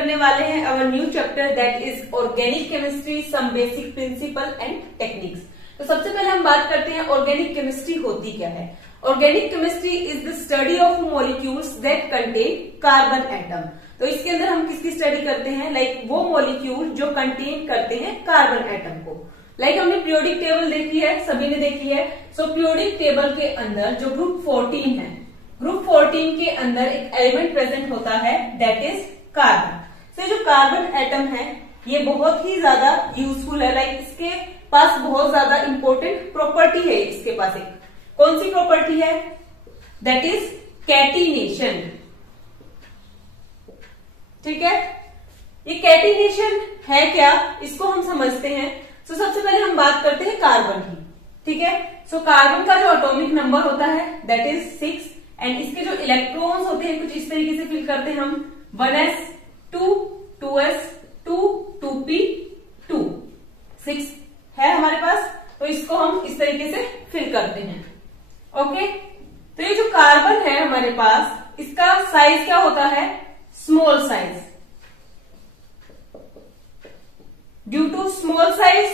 करने वाले हैं our new chapter that is organic chemistry, some basic principle and techniques. तो सबसे पहले हम बात करते हैं ऑर्गेनिक केमिस्ट्री होती क्या है। Organic chemistry is the study of molecules that contain carbon atom. तो इसके अंदर हम किसकी स्टडी करते हैं, लाइक वो मॉलिक्यूल जो कंटेन करते हैं कार्बन एटम को। लाइक हमने पीरियोडिक टेबल देखी है, सभी ने देखी है। सो पीरियोडिक टेबल के अंदर जो ग्रुप 14 है, ग्रुप 14 के अंदर एक एलिमेंट प्रेजेंट होता है दैट इज कार्बन। तो जो कार्बन एटम है ये बहुत ही ज्यादा यूजफुल है, लाइक इसके पास बहुत ज्यादा इंपॉर्टेंट प्रॉपर्टी है। इसके पास एक कौन सी प्रॉपर्टी है, दैट इज कैटिनेशन। ठीक है, ये कैटिनेशन है क्या, इसको हम समझते हैं। तो सबसे पहले हम बात करते हैं कार्बन की। ठीक है, सो कार्बन का जो एटॉमिक नंबर होता है दैट इज 6 एंड इसके जो इलेक्ट्रॉन्स होते हैं कुछ इस तरीके से फिल करते हैं हम 1s2 2s2 2p2 6 है हमारे पास, तो इसको हम इस तरीके से फिल करते हैं। ओके, तो ये जो कार्बन है हमारे पास इसका साइज क्या होता है, small size. Due to small size,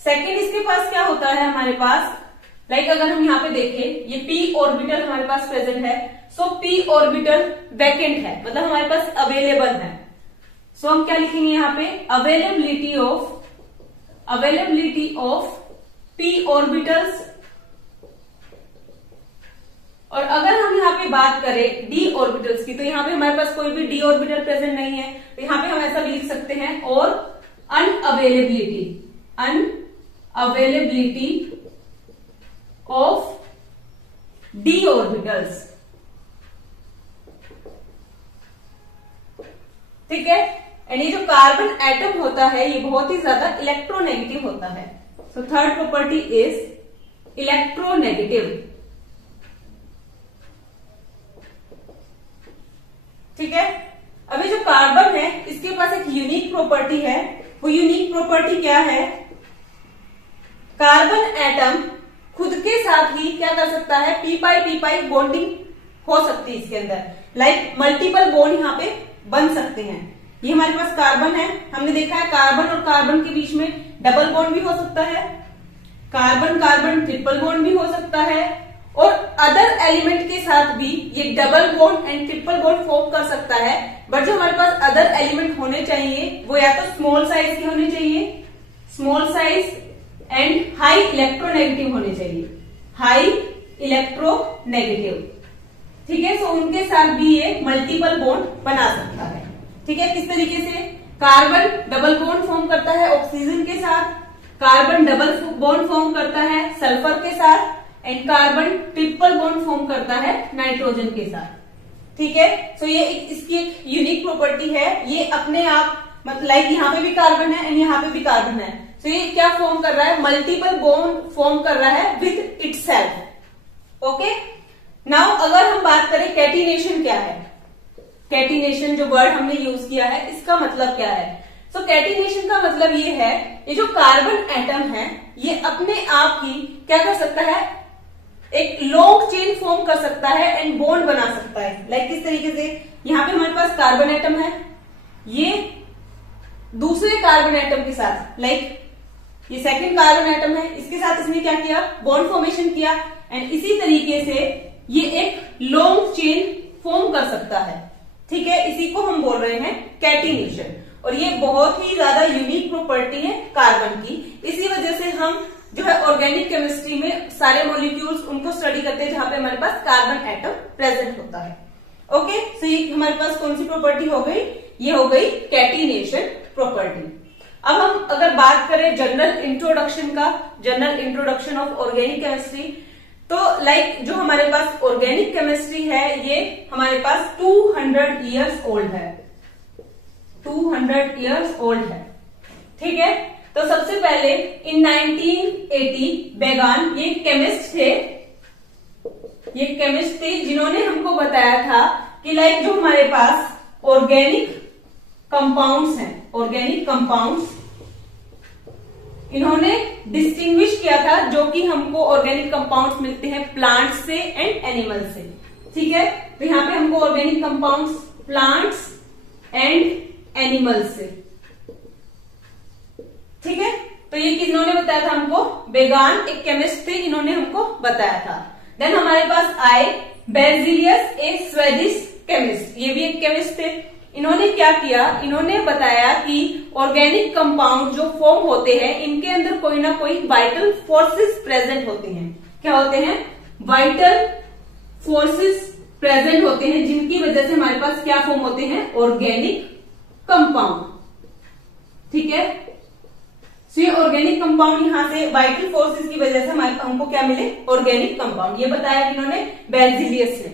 second इसके पास क्या होता है हमारे पास, लाइक अगर हम यहाँ पे देखें ये p ऑर्बिटल हमारे पास प्रेजेंट है। सो p ऑर्बिटल वैकेंट है, मतलब हमारे पास अवेलेबल है। सो हम क्या लिखेंगे यहाँ पे, अवेलेबिलिटी ऑफ p ऑर्बिटल्स। और अगर हम यहाँ पे बात करें d ऑर्बिटल्स की, तो यहाँ पे हमारे पास कोई भी d ऑर्बिटल प्रेजेंट नहीं है, तो यहाँ पे हम ऐसा भी लिख सकते हैं, और अनअवेलेबिलिटी ऑफ d ऑर्बिटल्स। ठीक है, एंड ये जो कार्बन एटम होता है ये बहुत ही ज्यादा इलेक्ट्रोनेगेटिव होता है। So third property is electronegative. ठीक है, अभी जो कार्बन है इसके पास एक यूनिक प्रॉपर्टी है। वो यूनिक प्रॉपर्टी क्या है, कार्बन एटम खुद के साथ ही क्या कर सकता है, p बॉन्डिंग हो सकती है इसके अंदर, लाइक मल्टीपल बॉन्ड यहाँ पे बन सकते हैं। ये हमारे पास कार्बन है, हमने देखा है कार्बन और कार्बन के बीच में डबल बॉन्ड भी हो सकता है, कार्बन कार्बन ट्रिपल बॉन्ड भी हो सकता है, और अदर एलिमेंट के साथ भी ये double bond and triple bond form कर सकता है। बट जो हमारे पास अदर एलिमेंट होने चाहिए वो या तो स्मॉल साइज के होने चाहिए, small size and high electronegative होने चाहिए, हाई इलेक्ट्रोनेगेटिव। ठीक है, सो उनके साथ भी ये मल्टीपल बॉन्ड बना सकता है। ठीक है, किस तरीके से, कार्बन डबल बॉन्ड फॉर्म करता है ऑक्सीजन के साथ, कार्बन डबल बॉन्ड फॉर्म करता है सल्फर के साथ, and carbon triple bond form करता है नाइट्रोजन के साथ। ठीक है, सो ये इसकी एक यूनिक प्रॉपर्टी है, ये अपने आप मतलब लाइक यहाँ पे भी कार्बन है एंड यहाँ पे भी कार्बन है। सो ये क्या फॉर्म कर रहा है, मल्टीपल बॉन्ड फॉर्म कर रहा है विद इटसेल्फ। ओके, नाउ अगर हम बात करें कैटिनेशन क्या है, कैटिनेशन जो वर्ड हमने यूज किया है इसका मतलब क्या है। सो कैटिनेशन का मतलब ये है, ये जो कार्बन एटम है ये अपने आप ही क्या कर सकता है, एक लॉन्ग चेन फॉर्म कर सकता है एंड बॉन्ड बना सकता है। लाइक किस तरीके से, यहाँ पे हमारे पास कार्बन एटम है, ये दूसरे कार्बन एटम के साथ, लाइक ये सेकंड कार्बन एटम है, इसके साथ इसने क्या किया, बॉन्ड फॉर्मेशन किया, एंड इसी तरीके से ये एक लॉन्ग चेन फॉर्म कर सकता है। ठीक है, इसी को हम बोल रहे हैं कैटिनेशन, और ये बहुत ही ज्यादा यूनिक प्रॉपर्टी है कार्बन की। इसी वजह से हम जो है ऑर्गेनिक केमिस्ट्री में सारे मॉलिक्यूल्स उनको स्टडी करते हैं जहां पे हमारे पास कार्बन एटम प्रेजेंट होता है। ओके, सो ये हमारे पास कौन सी प्रॉपर्टी हो गई, ये हो गई कैटिनेशन प्रॉपर्टी। अब हम अगर बात करें जनरल इंट्रोडक्शन का, general introduction of organic chemistry, तो लाइक जो हमारे पास ऑर्गेनिक केमिस्ट्री है ये हमारे पास 200 ईयर्स ओल्ड है, 200 ईयर्स ओल्ड है। ठीक है, तो सबसे पहले इन 1980 बेगान ये केमिस्ट थे, ये केमिस्ट थे जिन्होंने हमको बताया था कि लाइक जो हमारे पास ऑर्गेनिक कंपाउंड्स हैं, ऑर्गेनिक कंपाउंड्स इन्होंने डिस्टिंग्विश किया था, जो कि हमको ऑर्गेनिक कंपाउंड्स मिलते हैं प्लांट्स से एंड एनिमल्स से। ठीक है, तो यहाँ पे हमको organic compounds plants and animals से। ठीक है, तो ये किन्होंने बताया था हमको? बेगान, एक केमिस्ट थे, इन्होंने हमको बताया था। देन हमारे पास आए बेर्जेलियस, एक स्वेडिश केमिस्ट, ये भी एक केमिस्ट थे। इन्होंने क्या किया? इन्होंने बताया कि ऑर्गेनिक कंपाउंड जो फॉर्म होते हैं इनके अंदर कोई ना कोई वाइटल फोर्सेस प्रेजेंट होते हैं। क्या होते हैं? वाइटल फोर्सेस प्रेजेंट होते हैं, जिनकी वजह से हमारे पास क्या फॉर्म होते हैं? Organic compound. ठीक है, सो ये ऑर्गेनिक कंपाउंड यहां से वाइटल फोर्सेस की वजह से हमारे हमको क्या मिले? Organic compound. ये बताया इन्होंने बेर्जेलियस ने।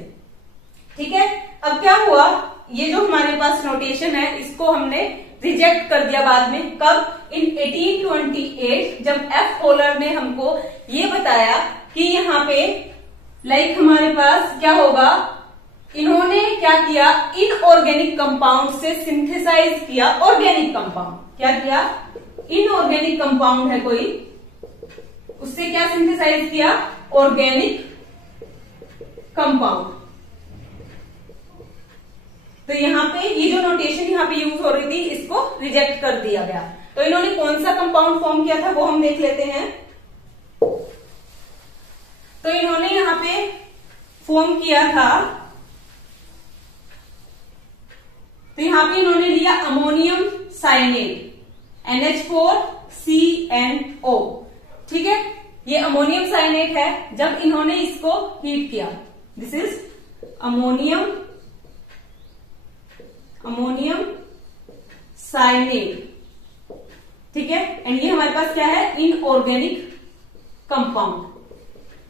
ठीक है, अब क्या हुआ? ये जो हमारे पास नोटेशन है इसको हमने रिजेक्ट कर दिया बाद में। कब? इन 1828, जब एफ होलर ने हमको ये बताया कि यहाँ पे लाइक हमारे पास क्या होगा, इन्होंने क्या किया? इनऑर्गेनिक कंपाउंड से सिंथेसाइज किया ऑर्गेनिक कंपाउंड। क्या किया? इनऑर्गेनिक कंपाउंड है कोई, उससे क्या सिंथेसाइज किया? Organic compound. तो यहाँ पे ये जो नोटेशन यहाँ पे यूज हो रही थी इसको रिजेक्ट कर दिया गया। तो इन्होंने कौन सा कंपाउंड फॉर्म किया था वो हम देख लेते हैं। तो इन्होंने यहाँ पे फॉर्म किया था, तो यहाँ पे इन्होंने लिया अमोनियम साइनेट NH4CNO। ठीक है, ये अमोनियम साइनेट है। जब इन्होंने इसको हीट किया, दिस इज अमोनियम साइनेट। ठीक है, एंड ये हमारे पास क्या है? Inorganic compound.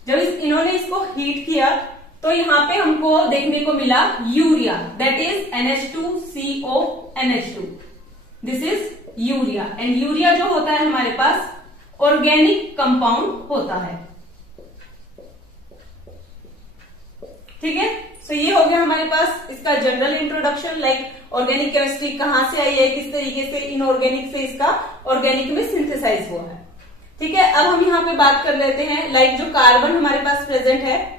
जब इन्होंने इसको हीट किया तो यहाँ पे हमको देखने को मिला urea, that is NH2CONH2। This is urea, and urea जो होता है हमारे पास ऑर्गेनिक कंपाउंड होता है। ठीक है, सो ये हो गया हमारे पास इसका general introduction, like organic chemistry कहां से आई है, किस तरीके से इनऑर्गेनिक से इसका ऑर्गेनिक में सिंथेसाइज हुआ है। ठीक है, अब हम यहाँ पे बात कर लेते हैं लाइक जो कार्बन हमारे पास प्रेजेंट है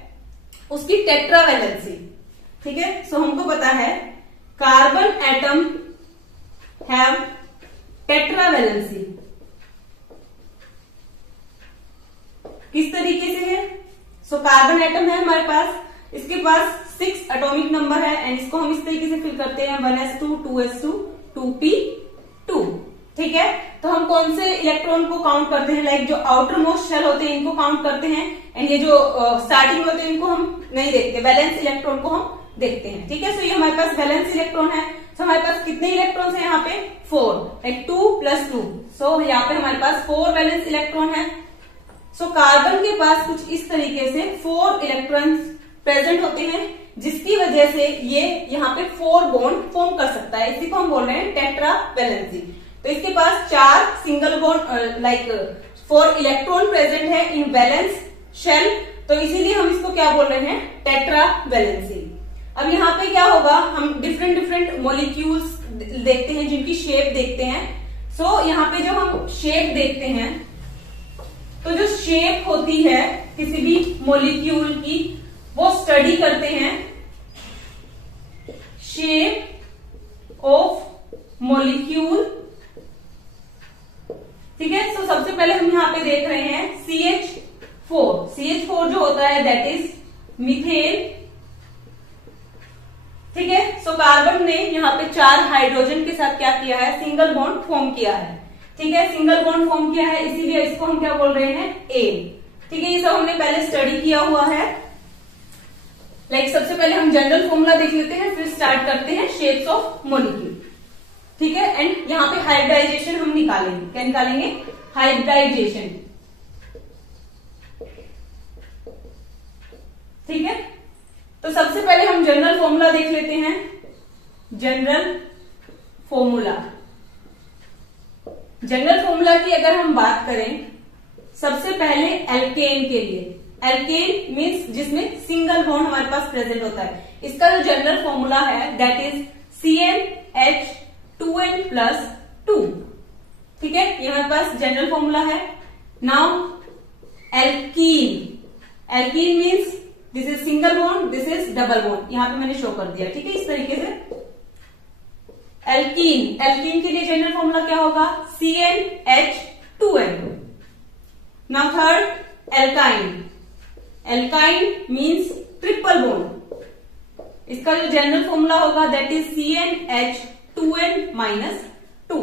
उसकी टेट्रावैलेंसी। ठीक है, सो हमको पता है कार्बन एटम हैव टेट्रावैलेंसी। किस तरीके से है? सो कार्बन एटम है हमारे पास, इसके पास 6 एटॉमिक नंबर है, एंड इसको हम इस तरीके से फिल करते हैं 1s2 2s2 2p2। ठीक है, तो हम कौन से इलेक्ट्रॉन को काउंट करते हैं? लाइक जो आउटर मोस्ट शेल होते हैं इनको काउंट करते हैं, एंड ये जो स्टार्टिंग होते हैं इनको हम नहीं देखते, वैलेंस इलेक्ट्रॉन को हम देखते हैं। ठीक है, सो ये हमारे पास वैलेंस इलेक्ट्रॉन है। तो हमारे पास कितने इलेक्ट्रॉन्स हैं यहाँ पे? 4, लाइक 2 + 2। सो यहाँ पे हमारे पास 4 वैलेंस इलेक्ट्रॉन है। सो कार्बन के पास कुछ इस तरीके से 4 इलेक्ट्रॉन्स प्रेजेंट होते हैं, जिसकी वजह से ये यहाँ पे 4 बॉन्ड फॉर्म कर सकता है। इसी को हम बोल रहे हैं टेट्रावैलेंसी। तो इसके पास 4 single bond like 4 electron present है इन वैलेंस शेल, तो इसीलिए हम इसको क्या बोल रहे हैं? टेट्रावैलेंसी। अब यहाँ पे क्या होगा? हम डिफरेंट मॉलिक्यूल्स देखते हैं जिनकी शेप देखते हैं। सो यहाँ पे जब हम शेप देखते हैं तो जो शेप होती है किसी भी मॉलिक्यूल की वो स्टडी करते हैं शेप ऑफ मॉलिक्यूल। ठीक है, तो सबसे पहले हम यहाँ पे देख रहे हैं CH4। CH4 जो होता है दैट इज मीथेन। ठीक है, सो कार्बन ने यहाँ पे 4 हाइड्रोजन के साथ क्या किया है? सिंगल बॉन्ड फॉर्म किया है। ठीक है, सिंगल बॉन्ड फॉर्म किया है, इसीलिए इसको हम क्या बोल रहे हैं? A। ठीक है, ये सब हमने पहले स्टडी किया हुआ है। लाइक सबसे पहले हम जनरल फॉर्मूला देख लेते हैं, फिर स्टार्ट करते हैं शेप्स ऑफ मॉलिक्यूल। ठीक है, एंड यहाँ पे हाइब्रिडाइजेशन हम निकालेंगे। क्या निकालेंगे? हाइब्रिडाइजेशन। ठीक है, तो सबसे पहले हम जनरल फॉर्मूला देख लेते हैं। जनरल फॉर्मूला, जनरल फॉर्मूला की अगर हम बात करें, सबसे पहले एल्केन के लिए, एल्केन मीन्स जिसमें सिंगल बॉन्ड हमारे पास प्रेजेंट होता है, इसका जो जनरल फॉर्मूला है दैट इज CnH2n+2। ठीक है, ये हमारे पास जनरल फॉर्मूला है। Now alkene, alkene means this is single bond, this is double bond. यहां पे मैंने शो कर दिया। ठीक है, इस तरीके से एल्कीन, एल्कीन के लिए जनरल फॉर्मूला क्या होगा? CnH2n। Now third alkyne, alkyne means triple bond, इसका जो जनरल फॉर्मूला होगा दैट इज CnH2n-2।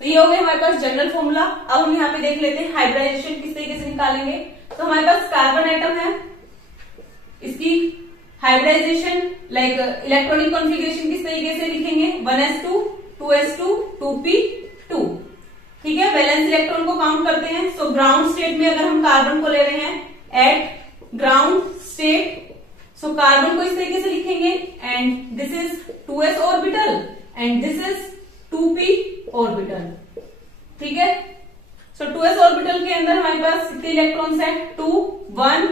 तो ये हो गए हमारे पास जनरल फॉर्मूला। अब हम यहाँ पे देख लेते हैं हाइब्रिडाइजेशन किस तरीके से निकालेंगे। तो हमारे पास कार्बन एटम है, इसकी हाइब्रिडाइजेशन लाइक इलेक्ट्रॉनिक कॉन्फ़िगरेशन किस तरीके से लिखेंगे? 1s2 2s2 2p2। ठीक है, वैलेंस इलेक्ट्रॉन को काउंट करते हैं। सो ग्राउंड स्टेट में अगर हम कार्बन को ले रहे हैं eight ground state, so carbon को इस तरीके से लिखेंगे and this is 2s orbital and this is 2p orbital. ठीक है, सो 2s ऑर्बिटल के अंदर हमारे पास कितने इलेक्ट्रॉन्स हैं? 2 1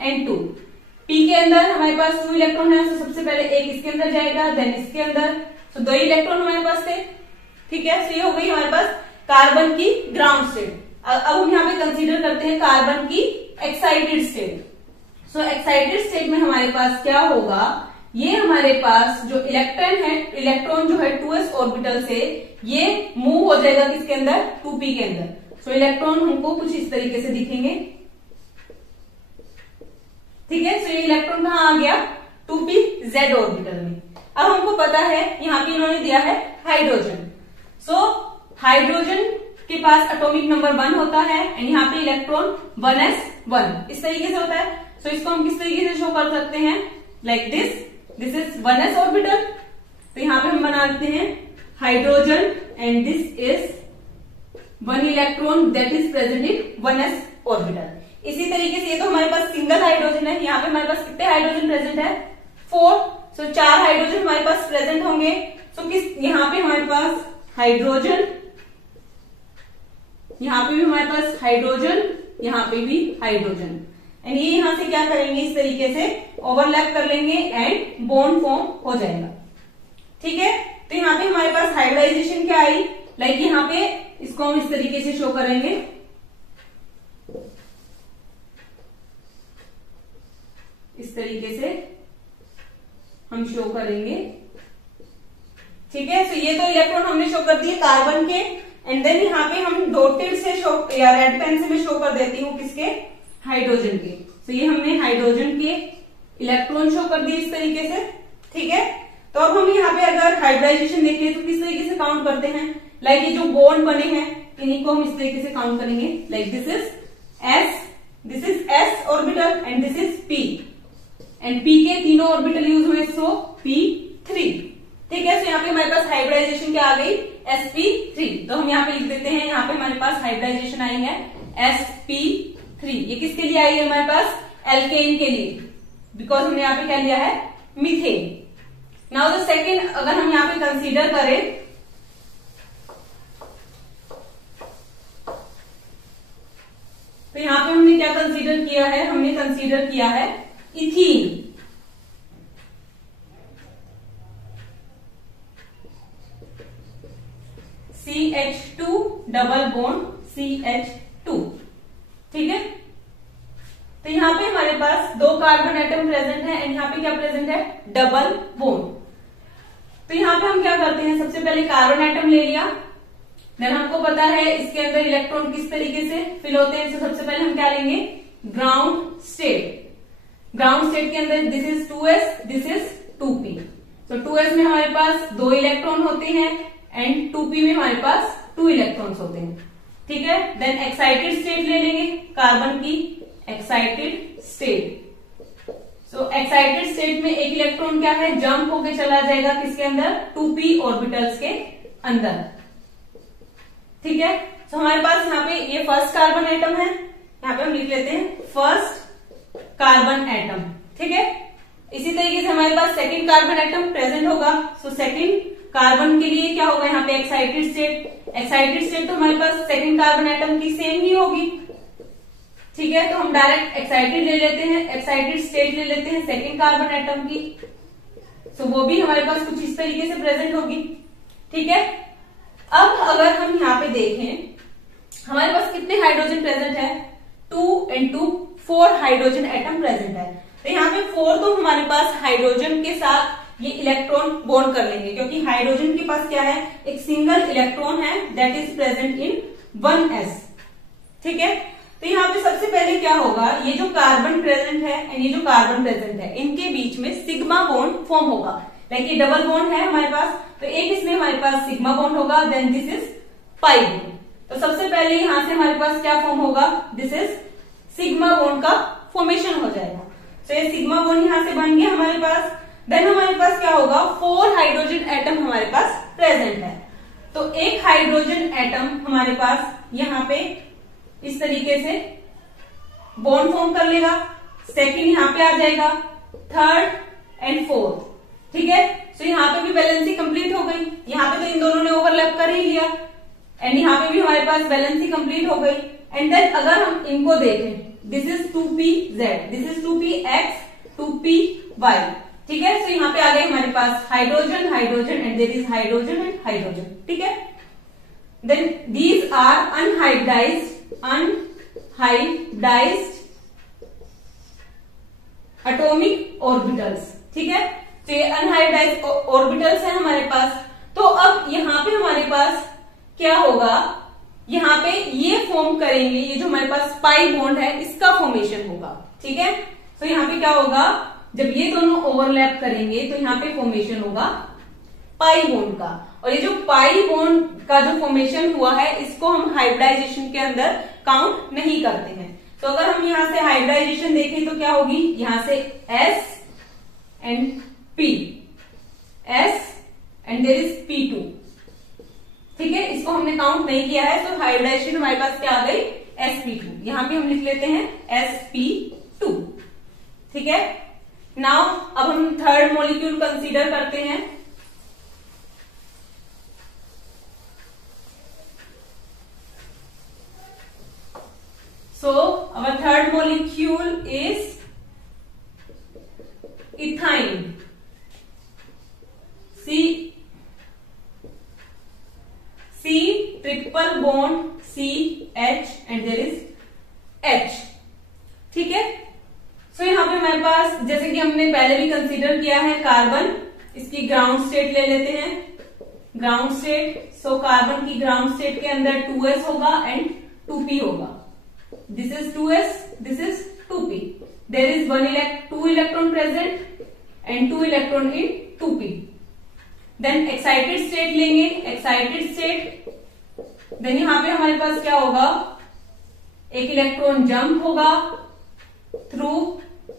एंड 2। p के अंदर हमारे पास 2 इलेक्ट्रॉन है, तो सबसे पहले एक इसके अंदर जाएगा, देन इसके अंदर, सो 2 इलेक्ट्रॉन हमारे पास थे। ठीक है, सो ये हो गई हमारे पास कार्बन की ग्राउंड स्टेट। अब हम यहाँ पे कंसीडर करते हैं कार्बन की excited state. So excited state में हमारे पास क्या होगा? ये हमारे पास जो इलेक्ट्रॉन है, इलेक्ट्रॉन जो है 2s ऑर्बिटल से ये मूव हो जाएगा किसके अंदर? 2p के अंदर। सो इलेक्ट्रॉन हमको कुछ इस तरीके से दिखेंगे। ठीक है, सो ये इलेक्ट्रॉन कहाँ आ गया? 2p ऑर्बिटल में। अब हमको पता है यहाँ पे इन्होंने दिया है हाइड्रोजन। सो हाइड्रोजन के पास एटॉमिक नंबर 1 होता है एंड यहाँ पे इलेक्ट्रॉन 1s1 इस तरीके से होता है। सो इसको हम किस तरीके से शो कर सकते हैं? Like this is 1s orbital. तो यहाँ पे हम बना देते हैं hydrogen and this is 1 electron that is present in 1s orbital. इसी तरीके से ये तो हमारे पास सिंगल हाइड्रोजन है, यहाँ पे हमारे पास कितने हाइड्रोजन प्रेजेंट है? 4। सो 4 हाइड्रोजन हमारे पास प्रेजेंट होंगे। सो किस यहाँ पे हमारे पास हाइड्रोजन, यहाँ पे भी हमारे पास हाइड्रोजन, यहाँ पे भी हाइड्रोजन, एंड ये यहां से क्या करेंगे? इस तरीके से ओवरलैप कर लेंगे एंड बॉन्ड फॉर्म हो जाएगा। ठीक है, तो यहाँ पे हमारे पास हाइब्रिडाइजेशन क्या आई? लाइक यहाँ पे इसको हम इस तरीके से शो करेंगे, इस तरीके से हम शो करेंगे। ठीक है, तो ये तो इलेक्ट्रॉन हमने शो कर दिए कार्बन के, एंड देन यहाँ पे हम डॉटेड से शो या रेड पेन से मैं शो कर देती हूँ किसके? हाइड्रोजन के। तो ये हमने हाइड्रोजन के इलेक्ट्रॉन शो कर दिए इस तरीके से। ठीक है, तो अब हम यहाँ पे अगर हाइब्रिडाइजेशन देखें तो किस तरीके से काउंट करते हैं? लाइक ये जो बॉन्ड बने हैं इन्हीं को हम इस तरीके से काउंट करेंगे। Like this is s orbital and this is p, and p के तीनों ऑर्बिटल यूज हुए, सो p3। ठीक है, तो यहाँ पे हमारे पास हाइब्रिडाइजेशन क्या आ गई? sp3। तो हम यहाँ पे लिख देते हैं, यहाँ पे हमारे पास हाइब्रिडाइजेशन आई है sp3। ये किसके लिए आई है? हमारे पास एल्केन के लिए, बिकॉज हमने यहाँ पे क्या लिया है? मीथेन। नाउ द सेकेंड, अगर हम यहाँ पे कंसीडर करें तो यहाँ पे हमने क्या कंसीडर किया है? हमने कंसीडर किया है ethene. CH2 double bond CH2। ठीक है, तो यहाँ पे हमारे पास 2 कार्बन एटम प्रेजेंट है एंड यहाँ पे क्या प्रेजेंट है? Double bond. तो यहाँ पे हम क्या करते हैं? सबसे पहले कार्बन एटम ले लिया, देन हमको पता है इसके अंदर इलेक्ट्रॉन किस तरीके से फिल होते हैं। तो सबसे पहले हम क्या लेंगे? Ground state. ग्राउंड स्टेट के अंदर this is 2s, this is 2p। तो 2s में हमारे पास 2 इलेक्ट्रॉन होते हैं एंड 2p में हमारे पास 2 इलेक्ट्रॉन्स होते हैं। ठीक है, देन एक्साइटेड स्टेट ले लेंगे कार्बन की, excited state. So excited state में एक इलेक्ट्रॉन क्या है? जंप होके चला जाएगा किसके अंदर? 2p ऑर्बिटल्स के अंदर। ठीक है, तो हमारे पास यहाँ पे ये फर्स्ट कार्बन एटम है, यहाँ पे हम लिख लेते हैं फर्स्ट कार्बन एटम। ठीक है, इसी तरीके से हमारे पास सेकंड कार्बन एटम प्रेजेंट होगा। सो सेकंड कार्बन के लिए क्या होगा? यहाँ पे एक्साइटेड स्टेट। एक्साइटेड स्टेट तो हमारे पास सेकंड कार्बन एटम की सेम ही होगी। ठीक है, तो हम डायरेक्ट एक्साइटेड ले लेते हैं, एक्साइटेड स्टेट ले लेते हैं सेकंड कार्बन एटम की। सो वो भी हमारे पास कुछ इस तरीके से प्रेजेंट होगी। ठीक है, अब अगर हम यहाँ पे देखें हमारे पास कितने हाइड्रोजन प्रेजेंट है? 2 and 2 4 हाइड्रोजन एटम प्रेजेंट है। तो यहाँ पे 4 तो हमारे पास हाइड्रोजन के साथ ये इलेक्ट्रॉन बॉन्ड कर लेंगे, क्योंकि हाइड्रोजन के पास क्या है, एक सिंगल इलेक्ट्रॉन है that is present in 1s। ठीक है, तो यहाँ पे सबसे पहले क्या होगा, ये जो कार्बन प्रेजेंट है एंड ये जो कार्बन प्रेजेंट है, इनके बीच में सिग्मा बॉन्ड फॉर्म होगा। लाइक ये डबल बॉन्ड है हमारे पास, तो एक इसमें हमारे पास सिग्मा बॉन्ड होगा, then this is pi bond. तो सबसे पहले यहां से हमारे पास क्या फॉर्म होगा, दिस इज सिग्मा बॉन्ड का फॉर्मेशन हो जाएगा। तो ये सिग्मा बॉन्ड यहां से बन गया हमारे पास। देन हमारे पास क्या होगा, 4 हाइड्रोजन एटम हमारे पास प्रेजेंट है। तो एक हाइड्रोजन एटम हमारे पास यहाँ पे इस तरीके से बॉन्ड फॉर्म कर लेगा, सेकेंड यहाँ पे आ जाएगा, थर्ड एंड फोर्थ। ठीक है, तो यहाँ पे भी बैलेंसी कंप्लीट हो गई, यहाँ पे तो इन दोनों ने ओवरलैप कर ही लिया, एंड यहाँ पे भी हमारे पास बैलेंसी कंप्लीट हो गई। एंड देन अगर हम इनको देखें, this is 2pz, this is 2px, 2py। ठीक है, तो यहाँ पे आ गए हमारे पास hydrogen hydrogen and there is hydrogen and hydrogen. ठीक है, then these are unhybridised atomic orbitals. ठीक है, तो ये अनहाइब्रिडाइज्ड ऑर्बिटल्स है हमारे पास। तो अब यहाँ पे हमारे पास क्या होगा, यहाँ पे ये फॉर्म करेंगे, ये जो हमारे पास पाई बॉन्ड है इसका फॉर्मेशन होगा। ठीक है, तो यहाँ पे क्या होगा, जब ये दोनों ओवरलैप करेंगे तो यहाँ पे फॉर्मेशन होगा पाई बॉन्ड का। और ये जो पाई बॉन्ड का जो फॉर्मेशन हुआ है इसको हम हाइब्रिडाइजेशन के अंदर काउंट नहीं करते हैं। तो अगर हम यहाँ से हाइब्रिडाइजेशन देखें तो क्या होगी, यहाँ से S and P, S and there is P2। ठीक है, इसको हमने काउंट नहीं किया है, तो हाइब्रिडाइजेशन हमारे पास क्या आ गई, sp2। यहां पे हम लिख लेते हैं sp2। ठीक है, नाउ अब हम थर्ड मॉलिक्यूल कंसीडर करते हैं। So our third molecule is ethyne, C triple bond CH and there is H। ठीक है, सो यहाँ पे हमारे पास जैसे कि हमने पहले भी कंसीडर किया है कार्बन, इसकी ग्राउंड स्टेट ले लेते हैं, ग्राउंड स्टेट। सो कार्बन की ग्राउंड स्टेट के अंदर 2s होगा एंड 2p होगा, this is 2s, this is 2p। There is 2 electron present and 2 electron in 2p। Then excited state लेंगे, एक्साइटेड स्टेट, देन यहां पे हमारे पास क्या होगा, एक इलेक्ट्रॉन जंप होगा through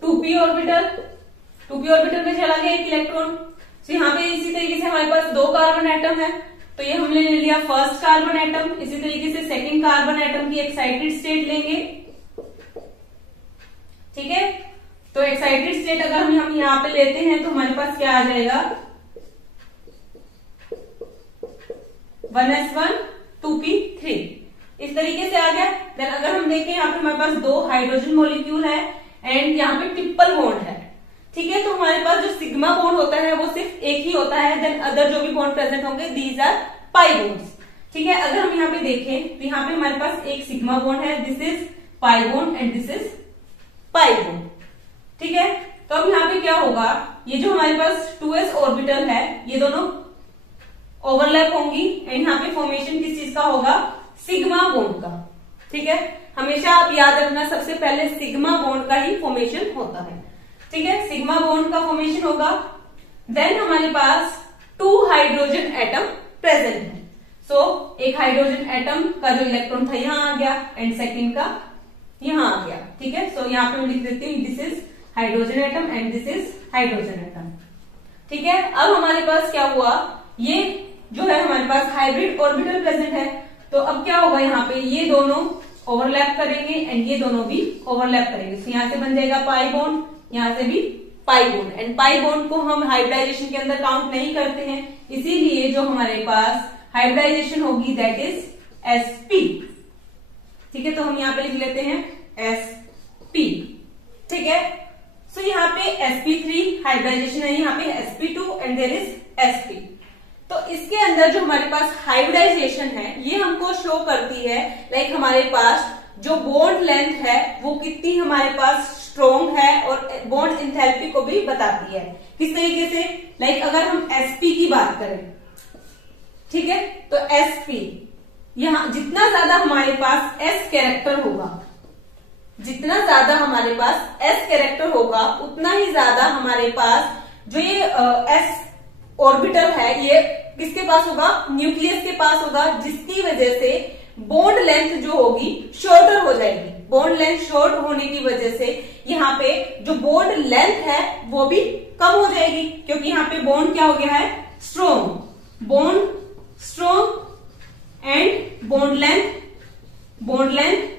2p orbital, 2p orbital में चला गया एक इलेक्ट्रॉन। तो यहाँ पे इसी तरीके से हमारे पास 2 कार्बन एटम है, तो ये हमने ले लिया फर्स्ट कार्बन एटम। इसी तरीके से सेकंड कार्बन एटम की एक्साइटेड स्टेट लेंगे। ठीक है, तो एक्साइटेड स्टेट अगर हम यहाँ पे लेते हैं तो हमारे पास क्या आ जाएगा, 1s1 2p3 इस तरीके से आ गया। देन अगर हम देखें यहाँ पे हमारे पास 2 हाइड्रोजन मॉलिक्यूल है एंड यहाँ पे ट्रिपल बॉन्ड है। ठीक है, तो हमारे पास जो सिग्मा बॉन्ड होता है वो सिर्फ एक ही होता है, देन अदर जो भी बॉन्ड प्रेजेंट होंगे दीज आर पाई बॉन्ड्स। ठीक है, अगर हम यहाँ पे देखें तो यहाँ पे हमारे पास एक सिग्मा बॉन्ड है, this is pi bond and this is pi bond. ठीक है, तो अब यहाँ पे क्या होगा, ये जो हमारे पास 2s ऑर्बिटल है ये दोनों ओवरलैप होंगी एंड यहाँ पे फॉर्मेशन किस चीज का होगा, सिग्मा बॉन्ड का। ठीक है, हमेशा आप याद रखना सबसे पहले सिग्मा बॉन्ड का ही फॉर्मेशन होता है। ठीक है, सिग्मा बॉन्ड का फॉर्मेशन होगा। देन हमारे पास 2 हाइड्रोजन एटम प्रेजेंट है। सो एक हाइड्रोजन एटम का जो इलेक्ट्रॉन था यहाँ आ गया एंड सेकंड का यहाँ आ गया। ठीक है, सो यहाँ पे हम लिख देते हैं this is hydrogen atom and this is hydrogen atom. ठीक है, अब हमारे पास क्या हुआ, ये जो है हमारे पास हाइब्रिड ऑर्बिटल प्रेजेंट है, तो अब क्या होगा, यहाँ पे ये दोनों ओवरलैप करेंगे एंड ये दोनों भी ओवरलैप करेंगे। तो यहाँ से बन जाएगा पाई बॉन्ड, यहाँ से भी pi bond, and pi bond को हम हाइब्रिडाइजेशन के अंदर काउंट नहीं करते हैं, इसीलिए जो हमारे पास हाइब्रिडाइजेशन होगी दैट इज sp। ठीक है, तो हम यहाँ पे लिख लेते हैं sp। ठीक है, सो यहाँ पे sp3 हाइब्रिडाइजेशन है, यहाँ पे sp2 and there is sp। तो इसके अंदर जो हमारे पास हाइब्रिडाइजेशन है ये हमको शो करती है लाइक हमारे पास जो बॉन्ड लेंथ है वो कितनी हमारे पास स्ट्रोंग है और बॉन्ड एंथैल्पी को भी बताती है। किस तरीके से, लाइक अगर हम sp की बात करें, ठीक है, तो sp यहां जितना ज्यादा हमारे पास s कैरेक्टर होगा, जितना ज्यादा हमारे पास s कैरेक्टर होगा उतना ही ज्यादा हमारे पास जो ये s ऑर्बिटल है ये किसके पास होगा, न्यूक्लियस के पास होगा, जिसकी वजह से बॉन्ड लेंथ जो होगी शॉर्टर हो जाएगी। बॉन्ड लेंथ शॉर्ट होने की वजह से यहाँ पे जो बॉन्ड लेंथ है वो भी कम हो जाएगी, क्योंकि यहाँ पे बॉन्ड क्या हो गया है, strong, bond strong and bond length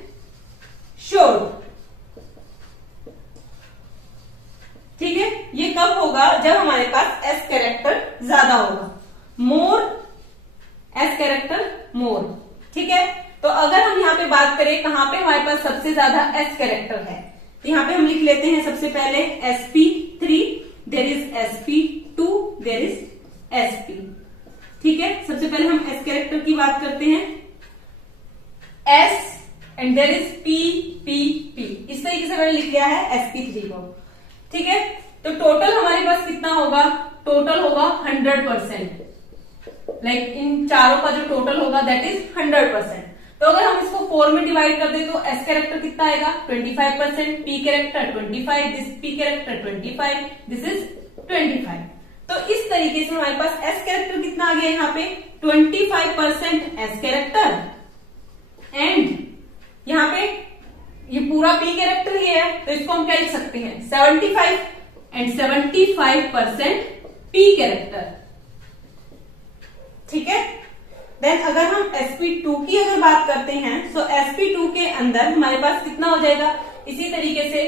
short. ठीक है, ये कब होगा, जब हमारे पास एस कैरेक्टर ज्यादा होगा, मोर एस कैरेक्टर मोर। ठीक है, तो अगर हम यहाँ पे बात करें कहां पे हमारे पास सबसे ज्यादा एस कैरेक्टर है, तो यहाँ पे हम लिख लेते हैं सबसे पहले sp3, there is sp2, there is sp। ठीक है, सबसे पहले हम एस कैरेक्टर की बात करते हैं, s and there is p p p, इस तरीके से मैंने लिख लिया है sp3 को। ठीक है, तो टोटल हमारे पास कितना होगा, टोटल होगा 100%, लाइक इन चारों का जो टोटल होगा दैट इज 100%। तो अगर हम इसको 4 में डिवाइड कर दे तो एस कैरेक्टर कितना आएगा, 25%, P character 25, this P character 25, this is 25। तो इस तरीके से हमारे पास एस कैरेक्टर कितना आ गया यहाँ पे, 25% एस कैरेक्टर एंड यहाँ पे ये पूरा पी कैरेक्टर ही है, तो इसको हम क्या लिख सकते हैं, 75 एंड 75% पी कैरेक्टर। ठीक है, देन अगर हम sp2 की अगर बात करते हैं तो sp2 के अंदर हमारे पास कितना हो जाएगा, इसी तरीके से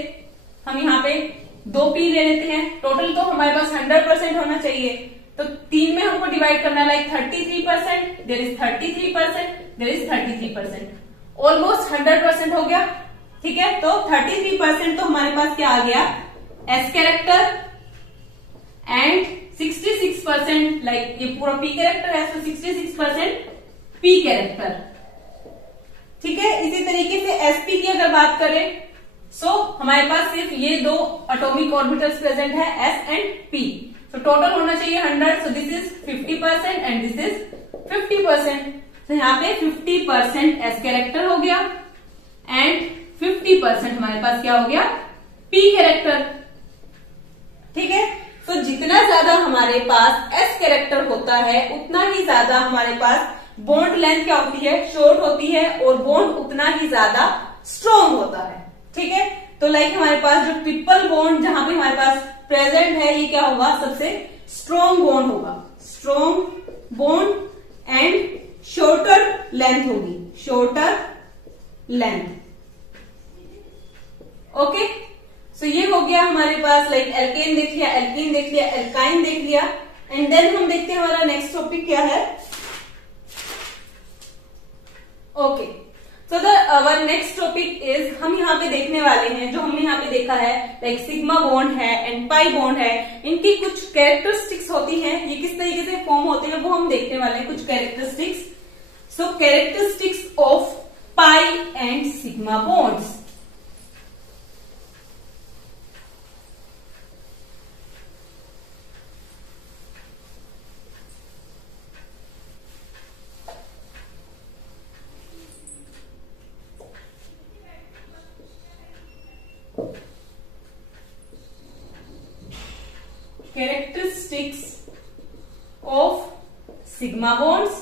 हम यहाँ पे 2p ले लेते हैं, टोटल तो हमारे पास 100% होना चाहिए, तो 3 में हमको डिवाइड करना, like 33%, there is 33%, there is 33%, almost 100% हो गया। ठीक है, तो 33% तो हमारे पास क्या आ गया, एस कैरेक्टर एंड 66%, लाइक ये पूरा पी कैरेक्टर है, तो 66% पी कैरेक्टर। ठीक है, इसी तरीके से एसपी की अगर बात करें सो हमारे पास सिर्फ ये 2 एटॉमिक ऑर्बिटल्स प्रेजेंट है, एस एंड पी, तो टोटल होना चाहिए 100, so this is 50% and this is 50%। तो यहाँ पे 50% एस कैरेक्टर हो गया एंड 50% हमारे पास क्या हो गया, पी कैरेक्टर। ठीक है, तो जितना ज्यादा हमारे पास एस कैरेक्टर होता है उतना ही ज्यादा हमारे पास बॉन्ड लेंथ क्या होती है, शॉर्ट होती है, और बॉन्ड उतना ही ज्यादा स्ट्रॉन्ग होता है। ठीक है, तो लाइक हमारे पास जो ट्रिपल बॉन्ड जहां पे हमारे पास प्रेजेंट है ये क्या होगा, सबसे स्ट्रॉन्ग बॉन्ड होगा, strong bond and shorter length होगी, शॉर्टर लेंथ। ओके, सो ये हो गया हमारे पास, लाइक एल्केन देख लिया, एल्कीन देख लिया, एल्काइन देख लिया, एंड देन हम देखते हैं हमारा नेक्स्ट टॉपिक क्या है। Okay, so our next topic is, हम यहाँ पे देखने वाले हैं, जो हमने यहाँ पे देखा है लाइक सिग्मा बॉन्ड है एंड पाई बॉन्ड है, इनकी कुछ कैरेक्टरिस्टिक्स होती हैं, ये किस तरीके से फॉर्म होते हैं वो हम देखने वाले हैं, कुछ characteristics. So characteristics of pi and sigma bonds. Characteristics of sigma bonds,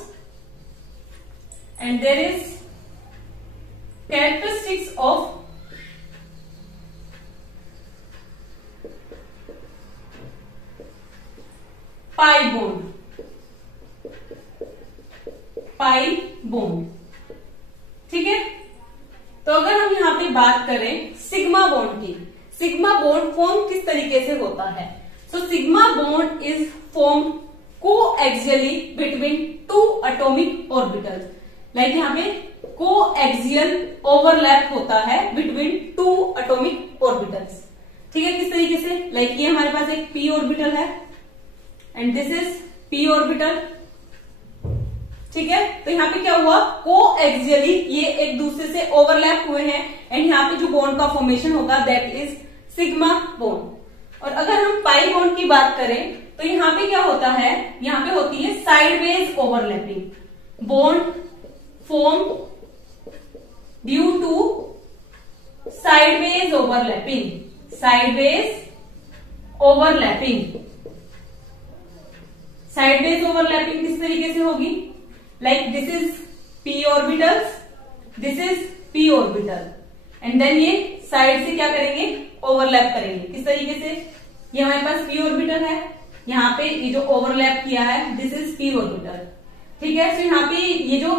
and there is characteristics of pi bond, pi bond। ठीक है, तो अगर हम यहाँ पे बात करें सिग्मा बॉन्ड की, सिग्मा बॉन्ड फॉर्म किस तरीके से होता है, so sigma bond is formed coaxially between 2 atomic orbitals, like यहाँ पे coaxial overlap होता है between 2 atomic orbitals। ठीक है, किस तरीके से, लाइक ये हमारे पास एक p ऑर्बिटल है and this is p orbital. ठीक है। तो यहाँ पे क्या हुआ, को एक्सियली ये एक दूसरे से ओवरलैप हुए हैं एंड यहाँ पे जो बॉन्ड का फॉर्मेशन होगा दैट इज सिग्मा बॉन्ड। और अगर हम पाई बॉन्ड की बात करें तो यहाँ पे क्या होता है, यहाँ पे होती है sideways overlapping. Bond form due to sideways overlapping. Sideways overlapping, sideways overlapping किस तरीके से होगी, like this is p orbitals, this is p orbital and then ये साइड से क्या करेंगे, ओवरलैप करेंगे। किस तरीके से, ये हमारे पास p ऑर्बिटल है, यहाँ पे ये जो ओवरलैप किया है दिस इज p ऑर्बिटल, ठीक है। तो यहाँ पे ये जो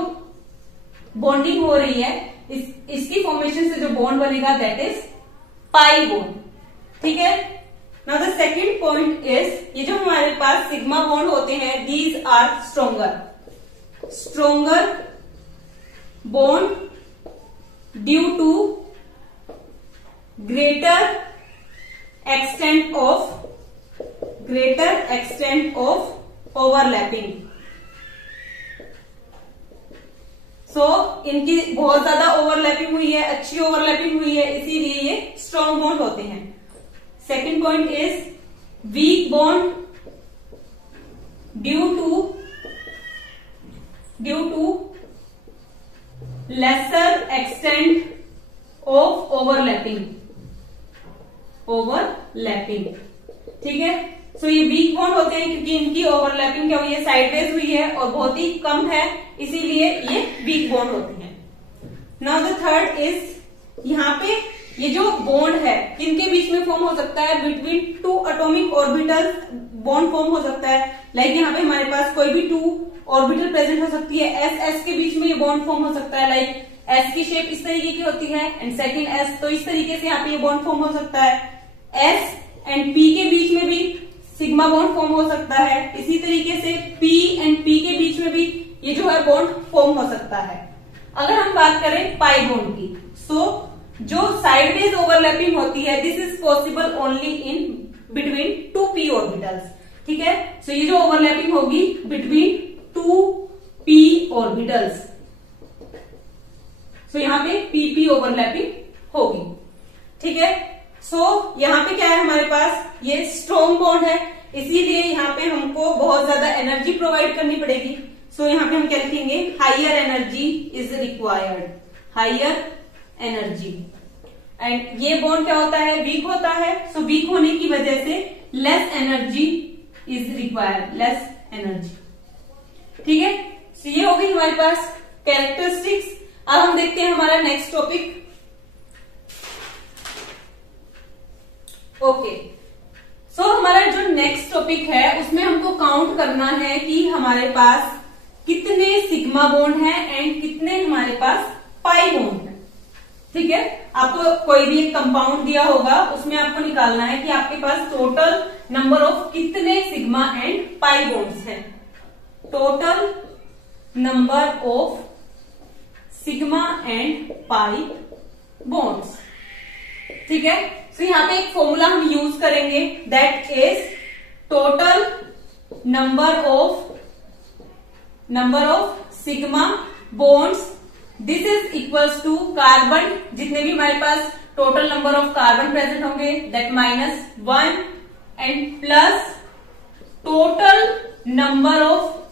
बॉन्डिंग हो रही है इसकी फॉर्मेशन से जो बॉन्ड बनेगा दैट इज पाई बॉन्ड, ठीक है। Now the second point is, ये जो हमारे पास सिग्मा बॉन्ड होते हैं these are stronger. Stronger bond due to greater extent of overlapping. So इनकी बहुत ज्यादा ओवरलैपिंग हुई है, अच्छी ओवरलैपिंग हुई है, इसीलिए ये स्ट्रॉन्ग बॉन्ड होते हैं। Second point is weak bond due to lesser extent of overlapping, ठीक है। सो ये वीक बॉन्ड होते हैं क्योंकि इनकी ओवरलैपिंग क्या हुई है, साइडवेज हुई है और बहुत ही कम है, इसीलिए ये वीक बॉन्ड होते हैं। नाउ द थर्ड इज, यहाँ पे ये जो बॉन्ड है किनके बीच में फॉर्म हो सकता है, between two atomic orbital bond form हो सकता है। लाइक यहाँ पे हमारे पास कोई भी टू ऑर्बिटल प्रेजेंट हो सकती है, एस एस के बीच में ये बॉन्ड फॉर्म हो सकता है। लाइक एस की शेप इस तरीके की होती है एंड सेकंड एस, तो इस तरीके से यहाँ पे ये बॉन्ड फॉर्म हो सकता है। एस एंड पी के बीच में भी सिग्मा बॉन्ड फॉर्म हो सकता है, इसी तरीके से पी एंड पी के बीच में भी ये जो है बॉन्ड फॉर्म हो सकता है। अगर हम बात करें पाई बॉन्ड की, सो जो साइडवेज ओवरलैपिंग होती है this is possible only in between two P orbitals, ठीक है। सो ये जो ओवरलैपिंग होगी बिटवीन टू पी ऑर्बिटल्स, सो यहाँ पे पी ओवरलैपिंग होगी, ठीक है। सो यहाँ पे क्या है हमारे पास, ये स्ट्रॉन्ग बॉन्ड है, इसीलिए यहाँ पे हमको बहुत ज्यादा एनर्जी प्रोवाइड करनी पड़ेगी। सो यहाँ पे हम क्या लिखेंगे, higher energy is required, higher energy. And ये बॉन्ड क्या होता है, वीक होता है, सो वीक होने की वजह से less energy is required, less energy, ठीक है। सो ये हो गई हमारे पास कैरेक्टरिस्टिक्स। अब हम देखते हैं हमारा नेक्स्ट टॉपिक। ओके, सो हमारा जो नेक्स्ट टॉपिक है उसमें हमको काउंट करना है कि हमारे पास कितने सिग्मा बॉन्ड हैं एंड कितने हमारे पास पाई बॉन्ड हैं, ठीक है। आपको कोई भी एक कंपाउंड दिया होगा, उसमें आपको निकालना है कि आपके पास टोटल नंबर ऑफ कितने सिग्मा एंड पाई बॉन्ड्स हैं, total number of sigma and pi bonds, ठीक है। तो यहाँ पे एक फॉर्मूला हम यूज करेंगे that is total number of sigma bonds, this is equals to carbon, जितने भी हमारे पास total number of carbon present होंगे that -1 and plus total number of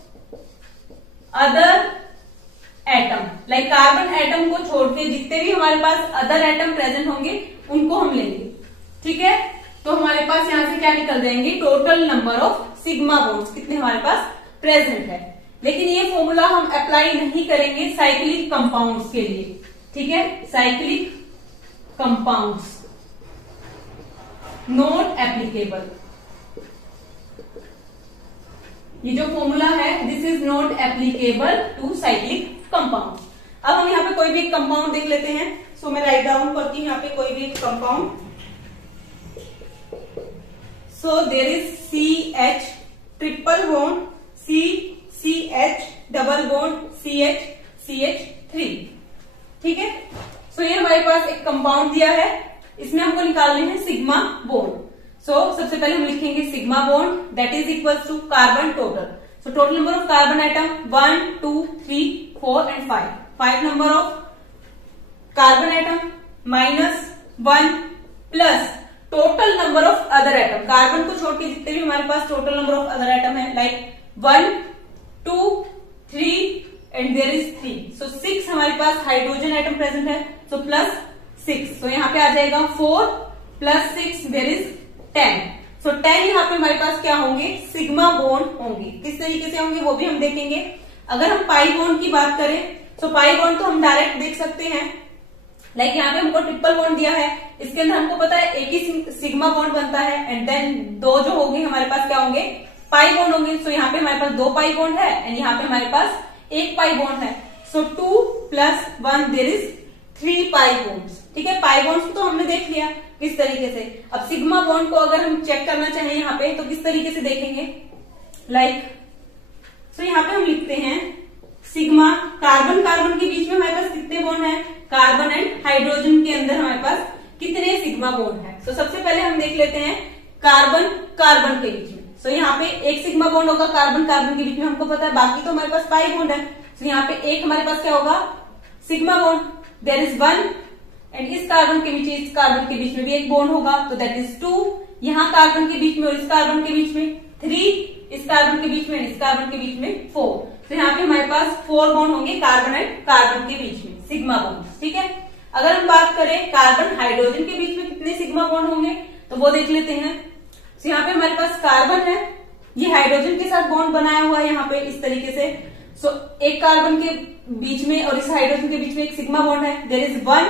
other atom, like carbon atom को छोड़ के जितने भी हमारे पास अदर एटम प्रेजेंट होंगे उनको हम लेंगे, ठीक है। तो हमारे पास यहां से क्या निकल जाएंगे, total number of sigma bonds कितने हमारे पास प्रेजेंट है। लेकिन ये फॉर्मूला हम अप्लाई नहीं करेंगे साइक्लिक कंपाउंड्स के लिए, ठीक है, साइक्लिक कंपाउंड्स नॉट एप्लीकेबल। ये जो फॉर्मूला है this is not applicable to cyclic compound. अब हम यहाँ पे कोई भी एक कंपाउंड देख लेते हैं। सो मैं राइट डाउन करती हूँ यहाँ पे कोई भी एक compound. So there is CH triple bond CH double bond CH3, ठीक है। सो ये हमारे पास एक कंपाउंड दिया है, इसमें हमको निकालने हैं सिग्मा बॉन्ड। सो सबसे पहले हम लिखेंगे sigma bond that is equal to carbon total. So total number of carbon atom 1, 2, 3, 4 and 5. 5 number of carbon atom minus 1 plus total number of other atom. Carbon को छोड़ के जितने भी हमारे पास total number of other atom है, like 1, 2, 3 and there is 3. So 6 हमारे पास हाइड्रोजन एटम प्रेजेंट है. So plus 6. तो यहाँ पे आ जाएगा 4 प्लस 6 देयर इज 10. सो 10 यहाँ पे हमारे पास क्या होंगे, सिग्मा बॉन्ड होंगे. किस तरीके से होंगे वो भी हम देखेंगे. अगर हम पाई बॉन्ड की बात करें तो पाई बॉन्ड तो हम डायरेक्ट देख सकते हैं. लाइक यहाँ पे हमको ट्रिपल बॉन्ड दिया है, इसके अंदर हमको पता है एक ही सिग्मा बॉन्ड बनता है एंड देन दो जो होंगे हमारे पास क्या होंगे, पाई बॉन्ड होंगे. सो यहाँ पे हमारे पास 2 पाई बॉन्ड है एंड यहाँ पे हमारे पास 1 पाई बॉन्ड है. So 2 plus 1 there is 3 pi bonds. ठीक है, पाई बॉन्ड्स तो हमने देख लिया किस तरीके से. अब सिग्मा बॉन्ड को अगर हम चेक करना चाहें यहाँ पे तो किस तरीके से देखेंगे, लाइक सो यहाँ पे हम लिखते हैं सिग्मा. कार्बन कार्बन के बीच में हमारे पास कितने बॉन्ड है, कार्बन एंड हाइड्रोजन के अंदर हमारे पास कितने सिग्मा बॉन्ड है. सो सबसे पहले हम देख लेते हैं कार्बन कार्बन के बीच में. सो यहाँ पे एक सिग्मा बॉन्ड होगा कार्बन कार्बन के बीच में, हमको पता है. बाकी तो हमारे पास पाई बॉन्ड है. सो यहाँ पे एक हमारे पास क्या होगा, sigma bond. There is 1 and इस कार्बन के बीच इस कार्बन के बीच में भी एक बॉन्ड होगा, तो दैट इज 2. यहाँ कार्बन के बीच में और इस कार्बन के बीच में 3, इस कार्बन के बीच में इस कार्बन के बीच में 4. तो यहाँ पे हमारे पास 4 बॉन्ड होंगे कार्बन एंड कार्बन के बीच में, सिग्मा बॉन्ड. ठीक है, अगर हम बात करें कार्बन हाइड्रोजन के बीच में कितने सिग्मा बॉन्ड होंगे तो वो देख लेते हैं. तो यहाँ पे हमारे पास कार्बन है, ये हाइड्रोजन के साथ बॉन्ड बनाया हुआ है यहाँ पे इस तरीके से. सो एक कार्बन के बीच में और इस हाइड्रोजन के बीच में एक सिग्मा बॉन्ड है. There is 1,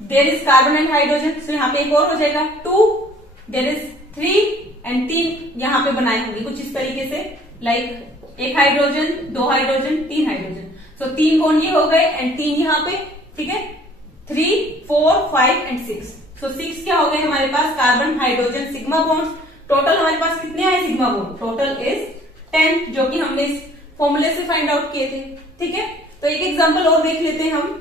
there is carbon and hydrogen. So यहाँ पे एक और हो जाएगा 2, देयर इज 3 एंड 3 यहाँ पे बनाए होंगे कुछ इस तरीके से, लाइक एक हाइड्रोजन, 2 हाइड्रोजन, 3 हाइड्रोजन. सो 3 बॉन्ड ये हो गए एंड 3 यहाँ पे. ठीक है, 3, 4, 5 एंड 6. सो 6 क्या हो गए हमारे पास carbon hydrogen sigma bond. Total हमारे पास कितने आए सिग्मा बॉन्ड, टोटल इज 10, जो कि हमने इस फॉर्मूले से फाइंड आउट किए थे. ठीक है, तो एक एग्जांपल और देख लेते हैं हम.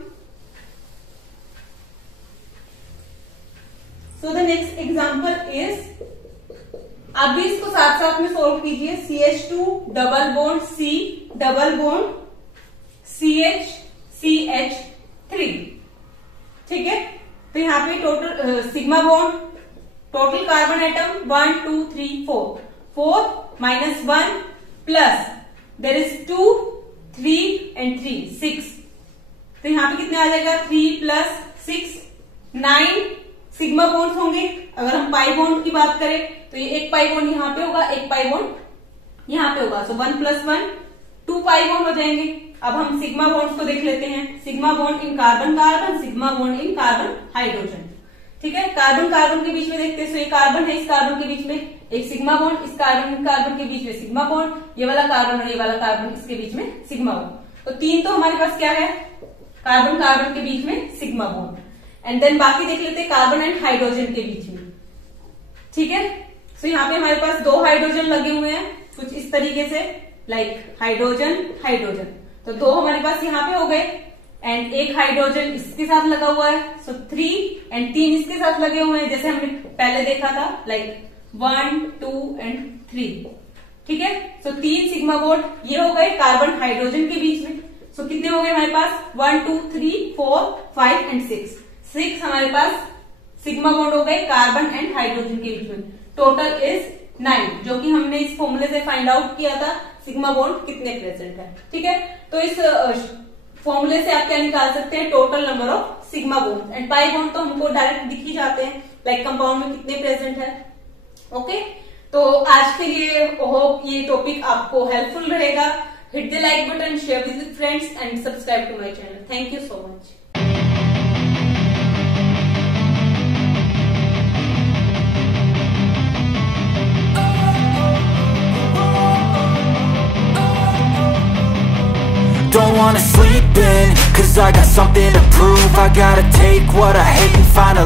So the next example is, आप भी इसको साथ साथ में सोल्व कीजिए. CH2 double bond C double bond CH CH3. ठीक है, तो यहाँ पे total sigma bond, total carbon atom 1, 2, 3, 4. 4 minus 1 plus there is 2, 3 and 3, 6. तो यहाँ पे कितने आ जाएगा, 3 प्लस 6, 9 सिग्मा बॉन्ड होंगे. अगर हम पाई बॉन्ड की बात करें तो ये एक पाई बॉन्ड यहाँ पे होगा, एक पाई बॉन्ड यहाँ पे होगा. सो 1 प्लस 1 2 पाई बॉन्ड हो जाएंगे. अब हम सिग्मा बॉन्ड्स को देख लेते हैं. Sigma bond in carbon carbon, sigma bond in carbon hydrogen. ठीक है, कार्बन कार्बन के बीच में देखते हैं. सो ये कार्बन है, इस कार्बन के बीच में एक सिग्मा बॉन्ड, इस कार्बन कार्बन के बीच में सिग्मा बॉन्ड, ये वाला कार्बन और ये वाला कार्बन इसके बीच में सिग्मा बॉन्ड. तो 3 तो हमारे पास क्या है, कार्बन कार्बन के बीच में सिग्मा बॉन्ड. एंड देन बाकी देख लेते हैं कार्बन एंड हाइड्रोजन के बीच में. ठीक है, सो यहाँ पे हमारे पास 2 हाइड्रोजन लगे हुए हैं कुछ इस तरीके से, लाइक हाइड्रोजन हाइड्रोजन. तो 2 हमारे पास यहाँ पे हो गए एंड एक हाइड्रोजन इसके साथ लगा हुआ है. सो 3 एंड 3 इसके साथ लगे हुए हैं जैसे हमने पहले देखा था, लाइक 1, 2 एंड 3. ठीक है, सो 3 सिग्मा बॉन्ड ये हो गए कार्बन हाइड्रोजन के बीच में. सो कितने हो गए हमारे पास, 1, 2, 3, 4, 5 एंड 6. 6 हमारे पास सिग्मा बॉन्ड हो गए कार्बन एंड हाइड्रोजन के बीच में. टोटल इज 9, जो कि हमने इस फॉर्मूले से फाइंड आउट किया था सिग्मा बॉन्ड कितने प्रेजेंट है. ठीक है, तो इस फॉर्मूले से आप क्या निकाल सकते हैं, total number of sigma bond. And pi bond तो हमको डायरेक्ट दिख ही जाते हैं, लाइक कंपाउंड में कितने प्रेजेंट है. ओके, तो आज के लिए होप ये टॉपिक आपको हेल्पफुल रहेगा. Hit the like button, share with friends and subscribe to my channel. Thank you so much. Don't wanna sleep in, cause I got something to prove. I gotta take what I hate and finally